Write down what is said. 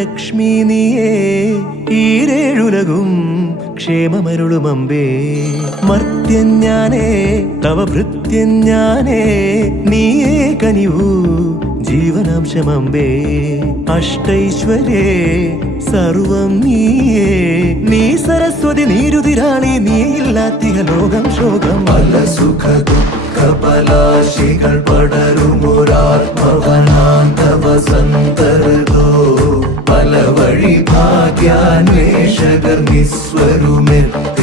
ലക്ഷ്മി നീയേ ഈരേഴുലകും ക്ഷേമമരുളുമമ്പേ മർത്യൻ ഞാനേ തവ ഭൃത്യൻ ഞാനേ നീയേ കനിവൂ ജീവനാംശമമ്പേ അഷ്ടൈശ്വര്യേ സർവം നീയേ നീ സരസ്വതി നീരുതിരാളി നീയില്ലാത്തിക ലോകം ശോകം പല സുഖ ദുഃഖ പലാശികൾ പടരുമൊരാത്മവനാന്തവ സന്തരതോ പല വഴി ഭാഗ്യാന്വേഷകർ നിസ്വരുമെത്തി